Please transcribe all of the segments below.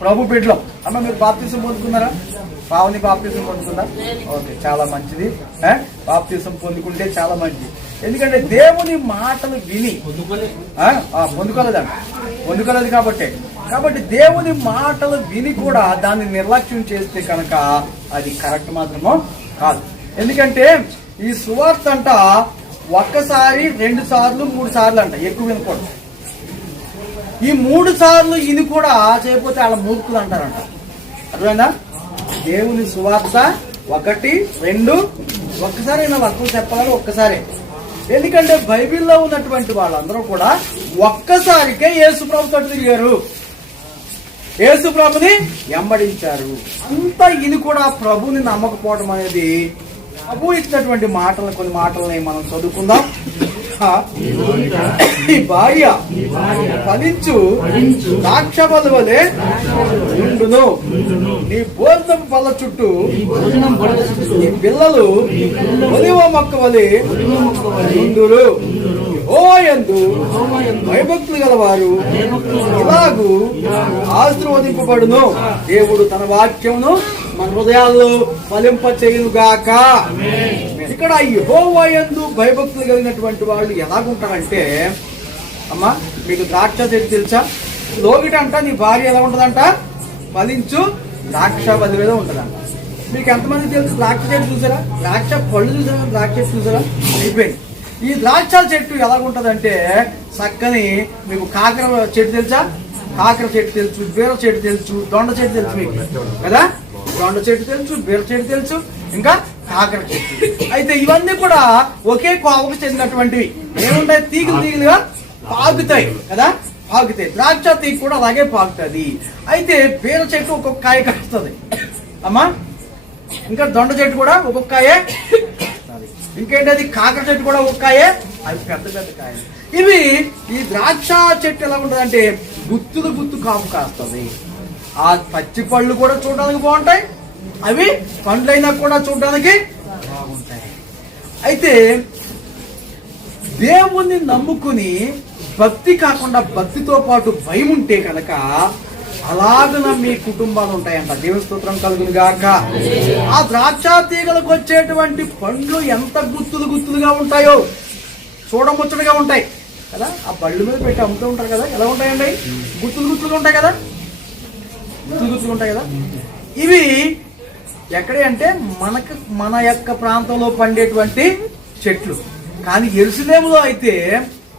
ప్రభు బిడ్డలం. అమ్మ మీరు బాప్తిసం పొందుకున్నారా? పావని బాప్తిసం పొందుకున్నా? ఓకే, చాలా మంచిది. బాప్తిసం పొందుకుంటే చాలా మంచిది. ఎందుకంటే దేవుని మాటలు విని పొందుకోలేదు కాబట్టి దేవుని మాటలు విని కూడా దాన్ని నిర్లక్ష్యం చేస్తే కనుక అది కరెక్ట్ మాత్రమో కాదు. ఎందుకంటే ఈ సువార్త అంట ఒక్కసారి 2 సార్లు 3 సార్లు అంట, ఎక్కువ వినకూడదు. ఈ 3 సార్లు ఇది కూడా చేయకపోతే వాళ్ళ మూర్ఖులు అంటారంట. అర్థమైందా? దేవుని సువార్త 1, 2 ఒక్కసారి వర్తలు చెప్పాలని ఒక్కసారి. ఎందుకంటే బైబిల్లో ఉన్నటువంటి వాళ్ళందరూ కూడా ఒక్కసారికే యేసుప్రభు తట్టు తిరిగారు, యేసుప్రభుని వెంబడించారు. అంతా ఇది కూడా ప్రభుని నమ్మకపోవడం అనేది ప్రభు ఇచ్చినటువంటి మాటలు. కొన్ని మాటలని మనం చదువుకుందాం. ఈ భార్య ఫలించు ద్రాక్షవల్లి వలె ఉండును, నీ భోజనం పళ్ళ చుట్టూ నీ పిల్లలు ఒలివ మొక్క వలె ఉండురు. యెహోవాయందు భయభక్తులు గలవారు ఇలాగూ ఆశీర్వదింపబడును. దేవుడు తన వాక్యమును మన హృదయాల్లో ఫలింపచేయునుగాక. ఇక్కడ యెహోవాయందు భయభక్తులు కలిగినటువంటి వాళ్ళు ఎలాగుంటారంటే, అమ్మా మీకు ద్రాక్ష చెట్టు తెలుసా? లోగిటంట నీ భార్య ఎలా ఉంటదంట? ఫలించు ద్రాక్ష వల్లి మీద ఉంటదంట. మీకు ఎంతమంది తెలుసు? ద్రాక్ష చెట్టు చూసారా? ద్రాక్ష పళ్ళు చూసారా? ద్రాక్ష చెట్టు చూసారా? అయిపోయింది. ఈ ద్రాక్ష చెట్టు ఎలాగుంటదంటే చక్కని, మీకు కాకర చెట్టు తెలుసా? కాకర చెట్టు తెలుసు, బీర చెట్టు తెలుసు, దొండ చెట్టు తెలుసు మీకు కదా? దొండ చెట్టు తెలుసు, బీర చెట్టు తెలుసు, ఇంకా కాకర చెట్టు. అయితే ఇవన్నీ కూడా ఒకే కోవకు చెందినటువంటివి. ఏముంటాయి? తీగలుగా పాకుతాయి కదా, పాకుతాయి. ద్రాక్ష తీగ కూడా అలాగే పాకుతుంది. అయితే బీర చెట్టు ఒక్కొక్క కాయ కాస్తుంది అమ్మా. ఇంకా దొండ చెట్టు కూడా ఒక్కొక్క కాయే. ఇంకేంటది? కాకర చెట్టు కూడా ఒక్క కాయే. అవి పెద్ద పెద్ద కాయలు. ఇవి ఈ ద్రాక్ష చెట్టు ఎలా ఉంటుంది అంటే గుత్తు కాపు కాస్తుంది. ఆ పచ్చి పళ్ళు కూడా చూడడానికి బాగుంటాయి, అవి పండ్లైనా కూడా చూడడానికి బాగుంటాయి. అయితే దేవుణ్ణి నమ్ముకుని భక్తి కాకుండా భక్తితో పాటు భయం ఉంటే కనుక అలాగన మీ కుటుంబాలు ఉంటాయంట. దేవుని స్తోత్రం కలుగును గాక. ఆ ద్రాక్ష తీగలకు వచ్చేటువంటి పండ్లు ఎంత గుత్తులుగా ఉంటాయో, చూడముచ్చటగా ఉంటాయి కదా. ఆ బళ్ళు మీద పెట్టి అమ్ముతూ ఉంటారు కదా, ఎలా ఉంటాయండి? గుత్తులుగా ఉంటాయి కదా, గుత్తులుగా ఉంటాయి కదా. ఇవి ఎక్కడే అంటే మన యొక్క ప్రాంతంలో పండేటువంటి చెట్లు. కానీ యెరూషలేములో అయితే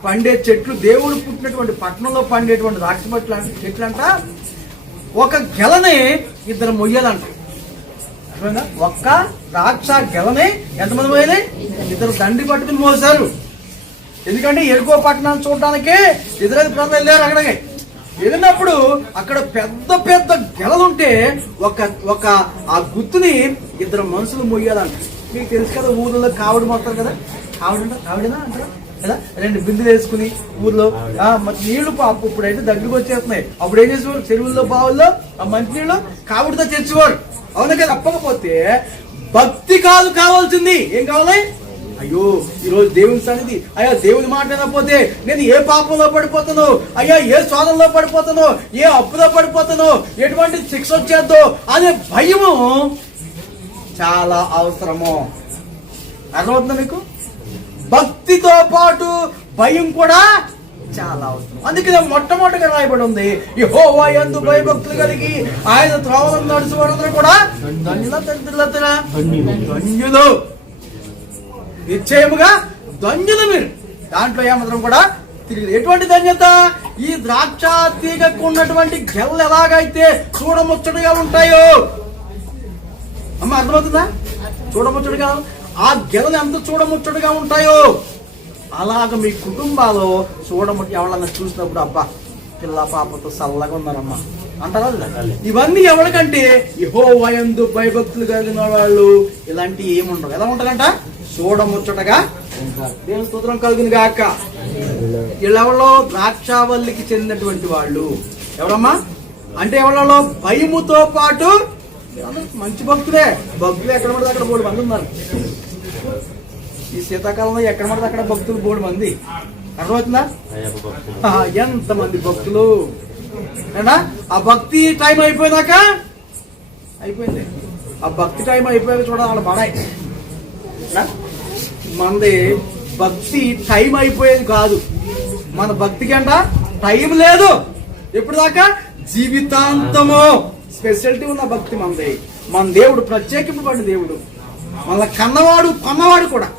పండే చెట్లు, దేవుడు పుట్టినటువంటి పట్టణంలో పండేటువంటి ద్రాక్ష చెట్లు అంట ఒక గెలని 2 మొయ్యాలంట. ఒక్క ద్రాక్ష గెలని ఎంతమంది మోయాలి? 2 దండి పట్టుకుని మోసారు. ఎందుకంటే ఎరుకో పట్టణాన్ని చూడడానికి ఇజ్రాయేల్ ప్రజలు వెళ్ళారు. అక్కడికి వెళ్ళినప్పుడు అక్కడ పెద్ద పెద్ద గెలలుంటే ఒక ఆ గుత్తుని 2 మనుషులు మొయ్యాలంట. మీకు తెలుసు కదా, ఊర్లో కావడి మొత్తారు కదా, కావడినా అంటారా కదా, 2 బిందులు వేసుకుని ఊర్లో నీళ్లు ఇప్పుడైతే దగ్గరకు వచ్చేస్తున్నాయి. అప్పుడు ఏం చేసేవారు? చెరువుల్లో, బావుల్లో ఆ మంచి నీళ్లు కావుడితో తెచ్చేవారు. అవునా కదా? తప్పకపోతే భక్తి కావాల్సింది. ఏం కావాలి? అయ్యో ఈరోజు దేవుని సన్నిధి, అయ్యా దేవుని మాట వినకపోతే నేను ఏ పాపంలో పడిపోతాను, అయ్యా ఏ శోధనలో పడిపోతాను, ఏ అప్పులో పడిపోతాను, ఎటువంటి శిక్ష వచ్చేద్దో అనే భయము చాలా అవసరము. అర్థమవుతుందా మీకు? భక్తితో పాటు భయం కూడా చాలా అవసరం. అందుకే మొట్టమొదటిగా రాయబడి ఉంది, యెహోవాయందు భయభక్తులు కలిగి ఆయన త్రోవలను నడుచు వారందరూ కూడా ధన్యులు. నిశ్చయముగా ధన్యులు మీరు. దాంట్లో ఏమాత్రం కూడా తిరిగి ఎటువంటి ధన్యత? ఈ ద్రాక్ష తీగకు ఉన్నటువంటి గెలలు ఎలాగైతే చూడముచ్చటగా ఉంటాయో, అమ్మ అర్థమవుతుందా? చూడముచ్చటగా ఆ గెలలు ఎంత చూడముచ్చటగా ఉంటాయో అలాగ మీ కుటుంబాలు ఎవరన్నా చూసినప్పుడు అబ్బా పిల్ల పాపతో చల్లగా ఉన్నారమ్మా అంటారా? ఇవన్నీ ఎవరికంటే యెహోవాయందు భయభక్తులు కలిగిన వాళ్ళు ఇలాంటి ఏముండవు. ఎలా ఉంటారంట? చూడముచ్చటగా ఉంటారు. దేవుని స్తోత్రం కలుగును గాక. వీళ్ళెవరో ద్రాక్షావల్లికి చెందినటువంటి వాళ్ళు. ఎవరమ్మా అంటే ఎవరిలో భయముతో పాటు మంచి భక్తులే. భక్తులు ఎక్కడ పడితే అక్కడ 3 మంది ఉన్నారు. ఈ శీతాకాలంలో ఎక్కడ పడితే అక్కడ భక్తులు 3 మంది. అర్థమవుతుందా? ఎంతమంది భక్తులు ఏనా ఆ భక్తి టైం అయిపోయినాక అయిపోయింది. ఆ భక్తి టైం అయిపోయాక చూడ వాళ్ళ బడాయి. మనది భక్తి టైం అయిపోయేది కాదు. మన భక్తికి అంట టైం లేదు. ఎప్పుడు దాకా? జీవితాంతము స్పెషాలిటీ ఉన్న భక్తి మనది. మన దేవుడు ప్రత్యేకింపబడిన దేవుడు, మన కన్నవాడు కొన్నవాడు కూడా.